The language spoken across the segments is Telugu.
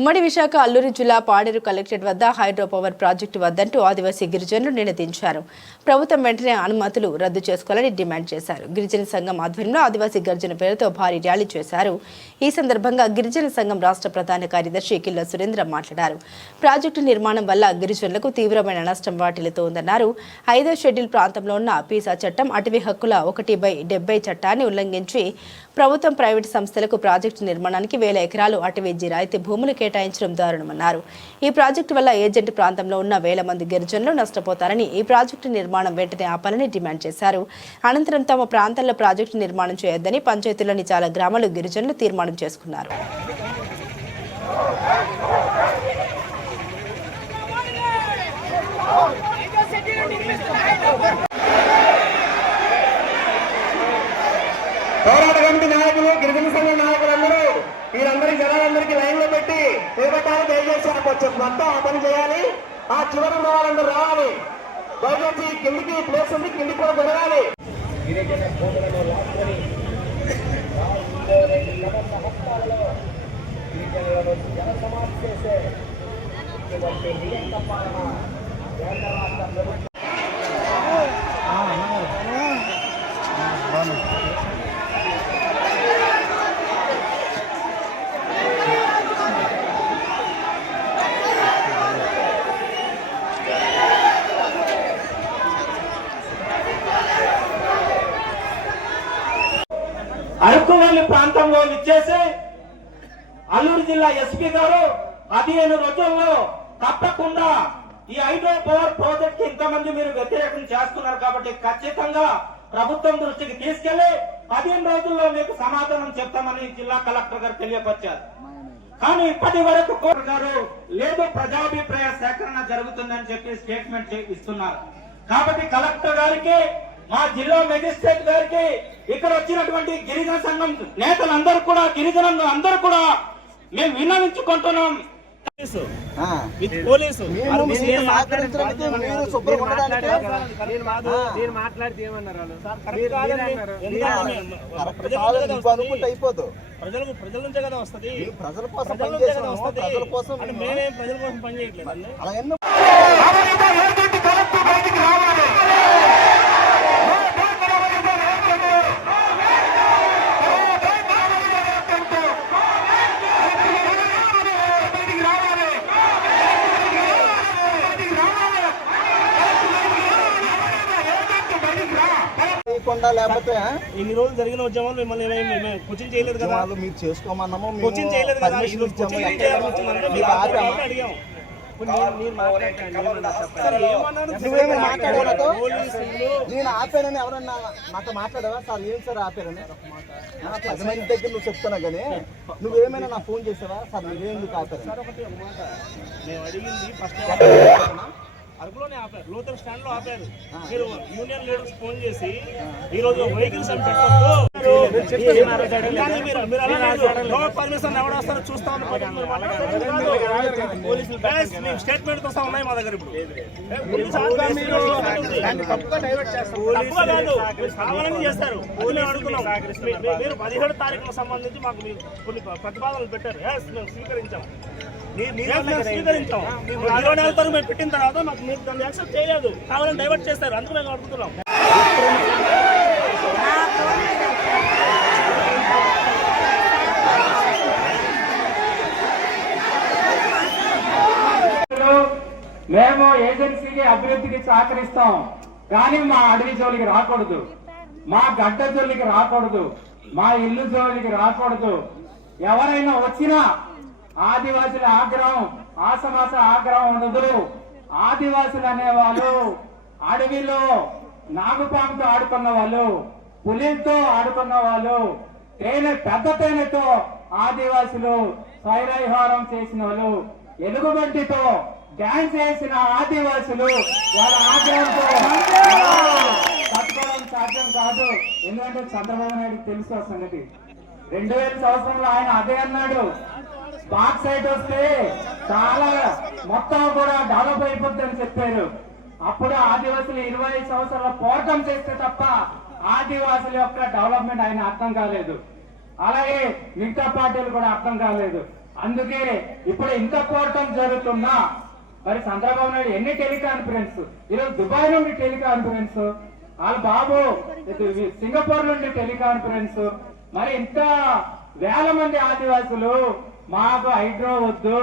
ఉమ్మడి విశాఖ అల్లూరి జిల్లా పాడేరు కలెక్టరేట్ వద్ద హైడ్రో పవర్ ప్రాజెక్టు వద్దంటూ ఆదివాసీ గిరిజనులు నినదించారు. ప్రభుత్వం వెంటనే అనుమతులు రద్దు చేసుకోవాలని డిమాండ్ చేశారు. గిరిజన సంఘం ఆధ్వర్యంలో ఆదివాసీ గర్జన పేరుతో భారీ ర్యాలీ చేశారు. ఈ సందర్భంగా గిరిజన సంఘం రాష్ట్ర ప్రధాన కార్యదర్శి కిల్ల సురేంద్ర మాట్లాడారు. ప్రాజెక్టు నిర్మాణం వల్ల గిరిజనులకు తీవ్రమైన నష్టం వాటిల్లుతోందన్నారు. ఐదో షెడ్యూల్ ప్రాంతంలో ఉన్న పీసా చట్టం అటవీ హక్కుల ఒకటి బై డెబ్బై చట్టాన్ని ఉల్లంఘించి ప్రభుత్వం ప్రైవేటు సంస్థలకు ప్రాజెక్టు నిర్మాణానికి వేల ఎకరాలు అటవీ జిరాయితీ భూములు కేటాయించడం దారుణమన్నారు. ఈ ప్రాజెక్టు వల్ల ఏజెంట్ ప్రాంతంలో ఉన్న వేల మంది గిరిజనులు నష్టపోతారని ఈ ప్రాజెక్టు నిర్మాణం వెంటనే ఆపాలని డిమాండ్ చేశారు. అనంతరం తమ ప్రాంతాల్లో ప్రాజెక్టు నిర్మాణం చేయొద్దని పంచాయతీలోని చాలా గ్రామాలు గిరిజనులు తీర్మానం చేసుకున్నారు. పోరాట కమిటీ నాయకులు గిరిజన మీరందరి జనాలందరికీ లైన్లో పెట్టి ఇవ్వటాన్ని దయచేసి వచ్చారు. మొత్తం ఆ పని చేయాలి. ఆ చివరి వాళ్ళందరూ రావాలి. దయచేసి కిందికి ప్లేస్ ఉంది కిందికి కూడా జరగాలి. జన సమాజ్ చేసే కేంద్ర రాష్ట్ర ప్రభుత్వం అరకువల్లి ప్రాంతంలో ఇచ్చేసి అల్లూరు జిల్లా ఎస్పీ గారు పదిహేను రోజుల్లో తప్పకుండా ఈ హైడ్రో పవర్ ప్రాజెక్ట్కి ఇంతమంది మీరు వ్యతిరేకం చేస్తున్నారు కాబట్టి ఖచ్చితంగా ప్రభుత్వం దృష్టికి తీసుకెళ్ళి పదిహేను రోజుల్లో మీకు సమాధానం చెప్తామని జిల్లా కలెక్టర్ గారు తెలియపరిచారు. కానీ ఇప్పటి వరకు కోర్టు గారు లేదు ప్రజాభిప్రాయ సేకరణ జరుగుతుందని చెప్పి స్టేట్మెంట్ ఇస్తున్నారు. కాబట్టి కలెక్టర్ గారికి మా జిల్లా మెజిస్ట్రేట్ గారికి ఇక్కడ వచ్చినటువంటి గిరిజన సంఘం నేతలందరూ కూడా గిరిజనులు అందరూ కూడా మేము విన్నవించుకుంటున్నాం. ఉండడానికి నేను మాతో నేను మాట్లాడితే ఏమన్నారు వాళ్ళు మీరు- మీరు మీరు అన్నారు. మీరు ఎందుకంటే కరెక్ట్ ప్రజల కాదు, నుంచే కదా నువ్వు అనుకుంటే వస్తది. అయిపోదు ప్రజల ప్రజల నుంచే కదా వస్తది మీరు ప్రజల కోసం ప్రజల నుంచే కదా పనిచేసాము వస్తది ప్రజల కోసం అంటే మేము- మేమేం ప్రజల కోసం పని చేయట్లేదు అలా ఎన్నో చేయకుండా లేకపోతే ఇన్ని రోజులు జరిగిన ఉద్యమాలు మిమ్మల్ని ఏమీ- మేము కోచింగ్ చేయలేదు కదా? మీరు చేసుకోమన్నాము కోచింగ్ చేయలేదు కదా? అడిగాం. నేను ఆపానని ఎవరన్నా నాతో మాట్లాడావా? సార్ ఏం సార్ ఆపారని? పది మంది దగ్గర నువ్వు చెప్తున్నా కానీ నువ్వేమైనా నా ఫోన్ చేసావా? సార్ నువ్వేం ఎందుకు ఆపారు. లోతల్ స్టాండ్లో ఆపారు మీరు యూనియన్ లీడర్స్ ఫోన్ చేసి ఈ రోజు వెహికల్స్ అని పెట్టొద్దు పర్మిషన్ ఎవడు వస్తారో చూస్తామని స్టేట్మెంట్ వస్తా ఉన్నాయి మా దగ్గర ఇప్పుడు. కావాలని చేస్తారు. మేము అడుగుతున్నాం. మీరు పదిహేడు తారీఖులకు సంబంధించి మాకు మీరు కొన్ని ప్రతిపాదనలు పెట్టారు. Yes, మేము స్వీకరించాం. స్వీకరించాం. ఇరవై నాలుగు మేము పెట్టిన తర్వాత మాకు మీరు దాన్ని యాక్సెప్ట్ చేయలేదు. కావాలని డైవర్ట్ చేస్తారు. అందుకు మేము అడుగుతున్నాం. మేము ఏజెన్సీకి అభివృద్ధికి సహకరిస్తాం. కానీ మా అడవి జోలికి రాకూడదు. మా గడ్డ జోలికి రాకూడదు. మా ఇల్లు జోలికి రాకూడదు. ఎవరైనా వచ్చినా ఆదివాసుల ఆగ్రహం ఆసమాస ఆగ్రహం ఉండదు. ఆదివాసులు అనేవాళ్ళు అడవిలో నాగుపాముతో ఆడుకున్న వాళ్ళు పులితో ఆడుకున్న వాళ్ళు తేనె పెద్ద తేనెతో ఆదివాసులు స్వైరవిహారం చేసిన వాళ్ళు ఎలుగుబంటితో డాన్స్ చేసిన ఆదివాసులు వాళ్ళ ఆగ్రహంతో తట్టుకోవడం సాధ్యం కాదు. ఎందుకంటే చంద్రబాబు నాయుడు తెలుసు ఆ సంగతి. రెండు వేల సంవత్సరంలో ఆయన అదే అన్నాడు. స్పాట్ సైట్ వస్తే చాలా మొత్తం కూడా డెవలప్ అయిపోతుందని చెప్పారు. అప్పుడు ఆదివాసులు ఇరవై సంవత్సరాల పోరాటం చేస్తే తప్ప ఆదివాసుల యొక్క డెవలప్మెంట్ ఆయన అర్థం కాలేదు. అలాగే మిగతా పార్టీలు కూడా అర్థం కాలేదు. అందుకే ఇప్పుడు ఇంత పోరాటం జరుగుతున్నా మరి చంద్రబాబు నాయుడు ఎన్ని టెలికాన్ఫరెన్స్? ఈరోజు దుబాయ్ నుండి టెలికాన్ఫరెన్స్. వాళ్ళ బాబు సింగపూర్ నుండి టెలికాన్ఫరెన్స్. మరి ఇంత వేల మంది ఆదివాసులు మాకు హైడ్రో వద్దు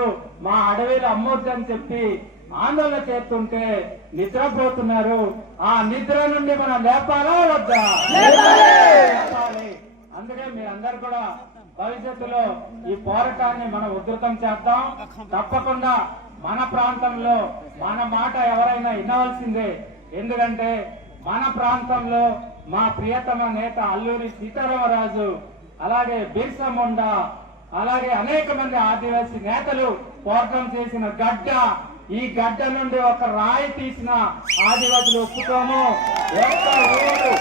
మా అడవిలో అమ్మొద్దు అని చెప్పి ఆందోళన చేస్తుంటే నిద్రపోతున్నారు. ఆ నిద్ర నుండి మనం లేపాలా వద్దా? అందుకే మీరందరు కూడా భవిష్యత్తులో ఈ పోరాటాన్ని మనం ఉధృతం చేద్దాం. తప్పకుండా మన ప్రాంతంలో మన మాట ఎవరైనా వినవలసిందే. ఎందుకంటే మన ప్రాంతంలో మా ప్రియతమ నేత అల్లూరి సీతారామరాజు అలాగే బిర్సా ముండా అలాగే అనేక మంది ఆదివాసీ నేతలు పోరాటం చేసిన గడ్డ. ఈ గడ్డ నుండి ఒక రాయి తీసిన ఆదివాసులు ఒప్పుకోము. ఒక్క ఊరు